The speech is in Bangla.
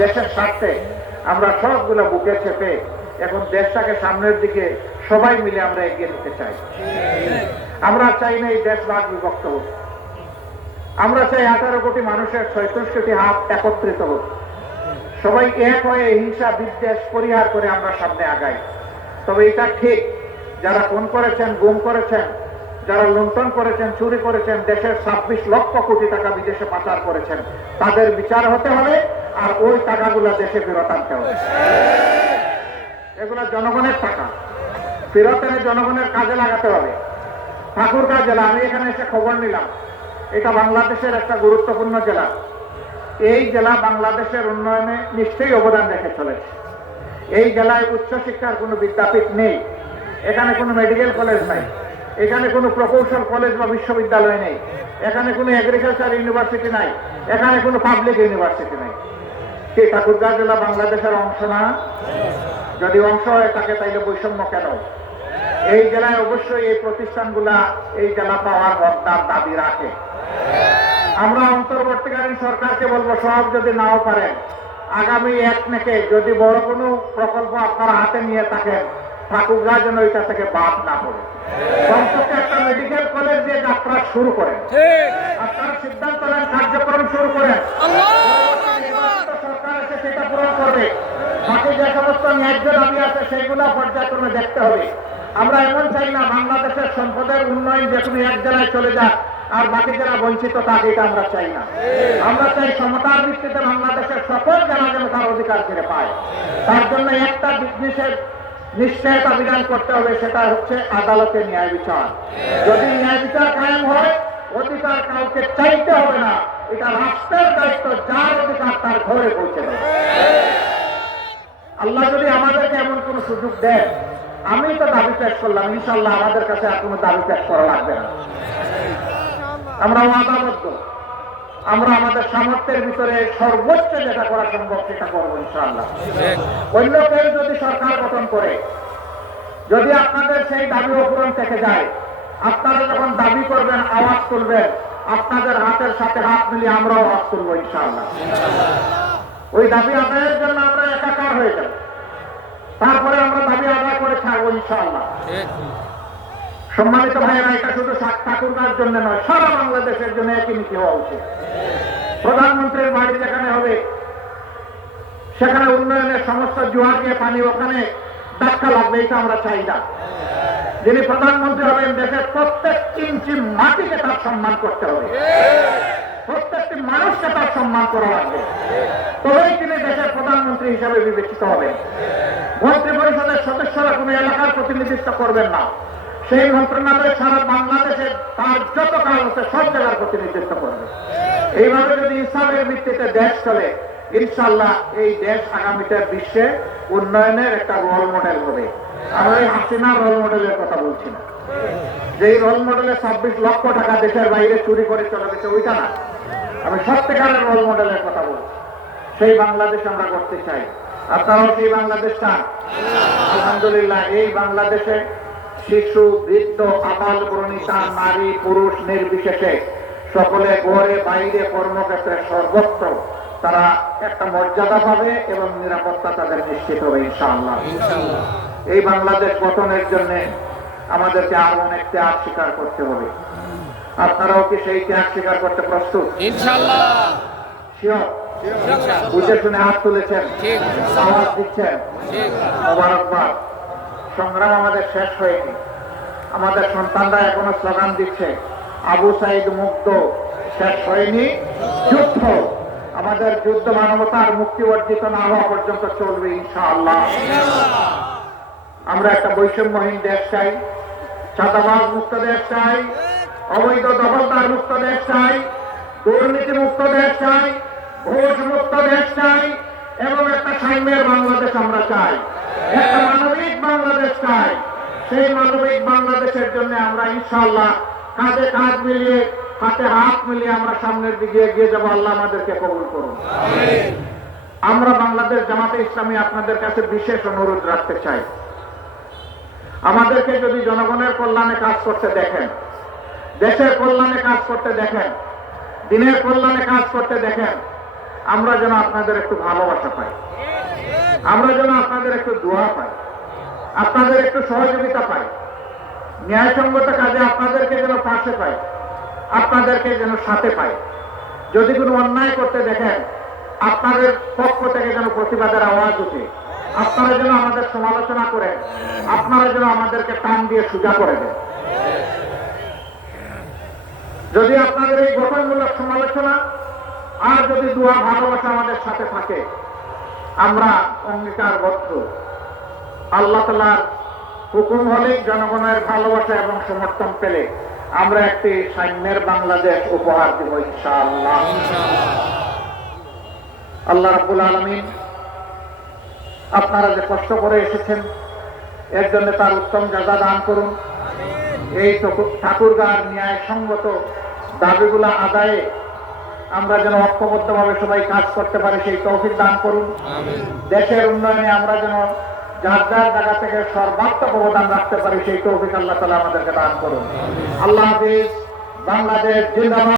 দেশের স্বার্থে আমরা সবগুলো বুকে চেপে এখন দেশটাকে সামনের দিকে সবাই মিলে আমরা এগিয়ে নিতে চাই। আমরা চাই না এই দেশ ভাগ বিভক্ত হোক। আমরা চাই 18 কোটি মানুষের 36টি হাত একত্রিত হোক, সবাই এক হয়ে হিংসা বিদ্বেষ পরিহার করে আমরা সামনে আগাই। তবে এটা ঠিক, যারা খুন করেছেন, গুম করেছেন, যারা লুণ্ঠন করেছেন, চুরি করেছেন, দেশের 26 লক্ষ কোটি টাকা বিদেশে পাচার করেছেন, তাদের বিচার হতে হবে, আর ওই টাকাগুলো দেশে ফেরত আনতে হবে। এগুলো জনগণের টাকা, ফেরত এনে জনগণের কাজে লাগাতে হবে। ঠাকুরগাঁও জেলা, আমি এখানে এসে খবর নিলাম, এটা বাংলাদেশের একটা গুরুত্বপূর্ণ জেলা। এই জেলা বাংলাদেশের উন্নয়নে নিশ্চয়ই অবদান রেখে চলেছে। এই জেলায় উচ্চশিক্ষার কোনো বিদ্যাপীঠ নেই, এখানে কোনো মেডিকেল কলেজ নাই, এখানে কোনো প্রকৌশল কলেজ বা বিশ্ববিদ্যালয় নেই, এখানে কোনো এগ্রিকালচার ইউনিভার্সিটি নাই, এখানে কোনো পাবলিক ইউনিভার্সিটি নাই। এই ঠাকুরগাঁও জেলা বাংলাদেশের অংশ না? যদি অংশ হয় তাকে তাইলে বৈষম্য কেন? এই জেলায় অবশ্যই এই প্রতিষ্ঠানগুলা এই জেলা পাওয়ার হকদার দাবি রাখে। আমরা অন্তর্বর্তীকালীন সরকারকে বলবো, সব যদি নাও পারেন, আগামী 1 থেকে যদি বড় কোনো প্রকল্প আপনারা হাতে নিয়ে থাকেন, ঠাকুরগাঁও যেন এটা থেকে বাদ না পড়ে। অন্তত একটা মেডিকেল কলেজ দিয়ে যাত্রা শুরু করেন, আপনারা সিদ্ধান্ত নেন, কার্যক্রম শুরু করেন। সরকার এসে সেটা পূরণ করবে। বাকি যে সমস্ত ন্যায্য দাবি আছে সেগুলো পর্যায়ক্রমে দেখতে হবে। আমরা এমন চাই না বাংলাদেশের সম্পদের উন্নয়ন যে কোনো এক জেলায় চলে যাক আর বাকি যারা বঞ্চিত থাকে, এটা আমরা চাই না। আমরা চাই সমতার ভিত্তিতে বাংলাদেশের সকল জেলা যেন তার অধিকার ফিরে পায়। তার জন্য একটা জিনিসের নিশ্চয়তা বিধান করতে হবে, সেটা হচ্ছে আদালতের ন্যায় বিচার। যদি ন্যায় বিচার কায়েম হয়, অধিকার কাউকে চাইতে হবে না, এটা রাষ্ট্রের দায়িত্ব, যার অধিকার তার ঘরে পৌঁছে দেবে। আল্লাহ যদি আমাদেরকে এমন কোন সুযোগ দেন, আমি তো দাবি পেশ করলাম, ইনশাল্লাহ আমাদের কাছে আর কোনো দাবি পেশ করা লাগবে না। আমরা ওয়াদাবদ্ধ, আমরা আমাদের সামর্থ্যের ভিতরে সর্বোচ্চ যেটা করা সম্ভব সেটা করবো ইনশাআল্লাহ। অন্য কেউ যদি সরকার গঠন করে, যদি আপনাদের সেই দাবি অপূরণ থেকে যায়, আপনারা যখন দাবি করবেন, আওয়াজ তুলবেন, আপনাদের হাতের সাথে হাত মিলিয়ে আমরাও আওয়াজ তুলবো ইনশাআল্লাহ। ওই দাবি আদায়ের জন্য আমরা একাকার হয়ে যাব, তারপরে আমরা দাবি আদায় করে ছাড়বো ইনশাআল্লাহ। সম্মানিত ভাইয়েরা, এটা শুধু ঠাকুরগাঁওর জন্য নয়, সারা বাংলাদেশের জন্য একই নীতি হওয়া উচিত। প্রধানমন্ত্রীর বাড়ি যেখানে হবে, সেখানে উন্নয়নের সমস্ত জোয়ার দিয়ে পানি ওখানে ধাক্কা লাগবে, এটা আমরা চাই না। যিনি প্রধানমন্ত্রী হবেন, দেশের প্রত্যেক ইঞ্চি মাটিকে তার সম্মান করতে হবে, প্রত্যেকটি মানুষকে তার সম্মান করা লাগবে, তবেই তিনি দেশের প্রধানমন্ত্রী হিসাবে বিবেচিত হবেন। মন্ত্রী পরিষদের সদস্যরা কোনো এলাকার প্রতিনিধিত্ব করবেন না, সেই মন্ত্রণালয় সারা বাংলাদেশের তার যত কাজ আছে সব জায়গার প্রতিনিধিত্ব করবে। এইভাবে যদি ইসলামের ভিত্তিতে দেশ চলে, ইনশাআল্লাহ এই দেশ আগামীতে বিশ্বে উন্নয়নের একটা রোল মডেল হবে। আমরা এই হাসিনা রোল মডেলের কথা বলছি না, যে রোল মডেলে 26 লক্ষ টাকা দেশের বাইরে চুরি করে চলে গেছে, ওইটা না। আমি সত্যিকারের রোল মডেলের কথা বলছি। সেই বাংলাদেশ আমরা করতে চাই। আপনারাও সেই বাংলাদেশ চান? আলহামদুলিল্লাহ, এই বাংলাদেশে শিশু, বৃদ্ধ, আবাল বনিতা, নারী পুরুষ নির্বিশেষে সকলে ঘরে বাইরে কর্মক্ষেত্রে সর্বত্র তারা একটা মর্যাদা পাবে এবং নিরাপত্তা তাদের নিশ্চিত হবে ইনশাআল্লাহ। এই বাংলাদেশ গঠনের জন্য আমাদেরকে আরো অনেক ত্যাগ স্বীকার করতে হবে। আপনারাও কি সেই ত্যাগ স্বীকার করতে প্রস্তুত? ইনশাআল্লাহ। শিওর? বুঝে শুনে হাত তুলেছেন, আওয়াজ দিচ্ছেন, মোবারকবাদ। সংগ্রাম আমাদের শেষ হয়নি, আমাদের সন্তানরা এখনো স্লোগান দিচ্ছে, আবু সাইদ মুক্ত, শেষ হয়নি যুদ্ধ। আমাদের যুদ্ধ মানবতার মুক্তি অর্জিত না হওয়া পর্যন্ত চলবে ইনশাআল্লাহ। আমরা একটা বৈষম্যহীন দেশ চাই, চাঁদাবাজ মুক্ত দেশ চাই, অবৈধ দখলদার মুক্ত দেশ চাই, দুর্নীতি মুক্ত দেশ চাই, ঘুষ মুক্ত দেশ চাই, এবং একটা সাম্যের বাংলাদেশ আমরা চাই, একটা মানবিক বাংলাদেশ চাই। সেই মানবিক বাংলাদেশের জন্য আমরা ইনশাআল্লাহ কাঁধে কাঁধ মিলিয়ে, হাতে হাত মিলিয়ে আমরা সামনের দিকে এগিয়ে যাবো। আল্লাহ আমাদেরকে কবুল করুন। আমরা বাংলাদেশ জামাতে ইসলামী আপনাদের কাছে বিশেষ অনুরোধ রাখতে চাই, আমাদেরকে যদি জনগণের কল্যাণে কাজ করতে দেখেন, দেশের কল্যাণে কাজ করতে দেখেন, দিনের কল্যাণে কাজ করতে দেখেন, আমরা যেন আপনাদের একটু ভালোবাসা পাই, আমরা যেন আপনাদের একটু দোয়া পাই, আপনাদের একটু সহযোগিতা পাই, ন্যায়সঙ্গত কাজে আপনাদেরকে যেন পাশে পাই, আপনাদেরকে যেন সাথে পাই। যদি কোনো অন্যায় করতে দেখেন আপনাদের পক্ষ থেকে যেন প্রতিবাদের আওয়াজ উঠে, আপনারা যেন আমাদের সমালোচনা করেন, আপনারা যেন আমাদেরকে টান দিয়ে সোজা করে দেন। যদি আপনাদের এই গঠনমূলক সমালোচনা আর যদি দোয়া ভালোবাসা আমাদের সাথে থাকে, আমরা অঙ্গীকারবদ্ধ আল্লাহ তাআলার হুকুম হলে জনগণের ভালোবাসা এবং সমর্থন পেলে আমরা একটি সাম্যের বাংলাদেশ উপহার দেব ইনশাআল্লাহ। আল্লাহ রাব্বুল আলামিন আপনারা যে কষ্ট করে এসেছেন এর জন্য তার উত্তম জাযা দান করুন। এই ঠাকুরগাঁর ন্যায়সঙ্গত দাবিগুলো আদায়ে আমরা যেন ঐক্যবদ্ধভাবে সবাই কাজ করতে পারি সেই তৌফিক দান করুন। দেশের উন্নয়নে আমরা যেন যার যার জায়গা থেকে সর্বাত্মক অবদান রাখতে পারি সেই তৌফিক আল্লাহ তাআলা আমাদেরকে দান করুন। আল্লাহ হাফেজ। বাংলাদেশ জিন্দাবাদ।